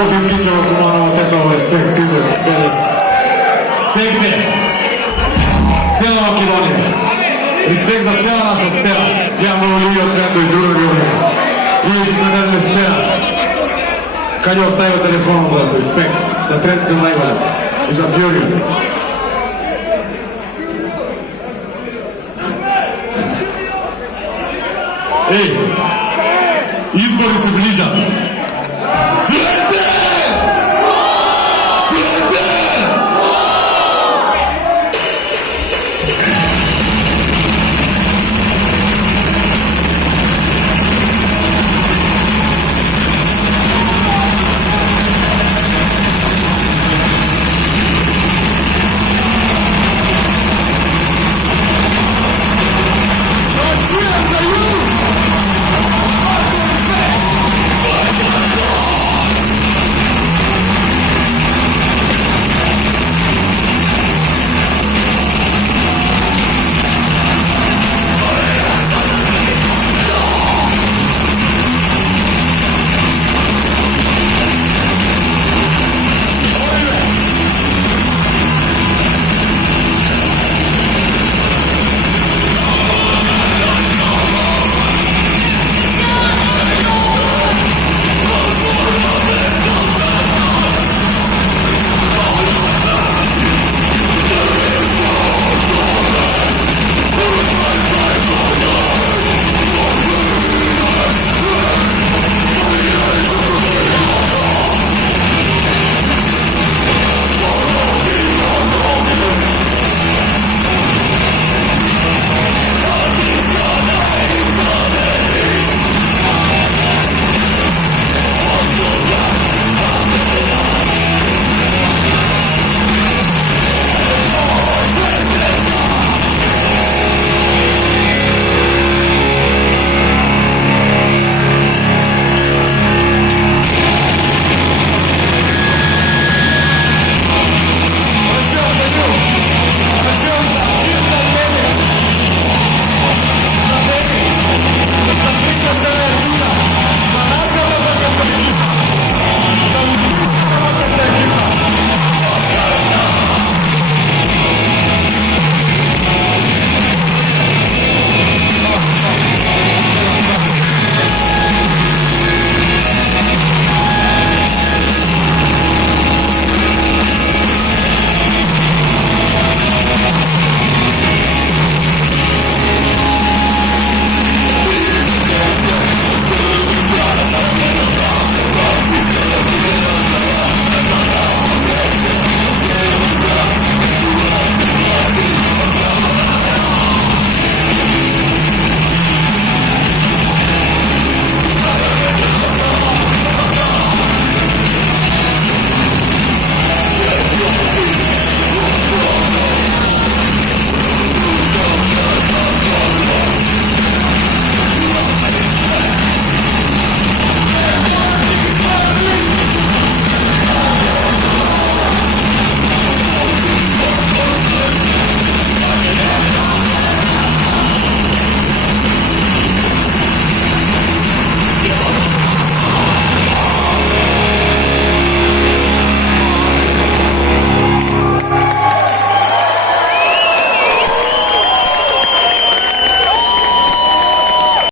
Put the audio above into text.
Ovdje izgičamo komano tetovo respektive, Fedes. Segde. Cijela Makedonija. Respekt za cijela naša scena. Gledamo ovo ligi od kretu i druga ljubav. Ljudi smo nedavne scena. Kad je ostavio telefonom, brate, respekt. Za Trentke najbolje. I za Fjoriju. Ej, izbori se bližat. Trente!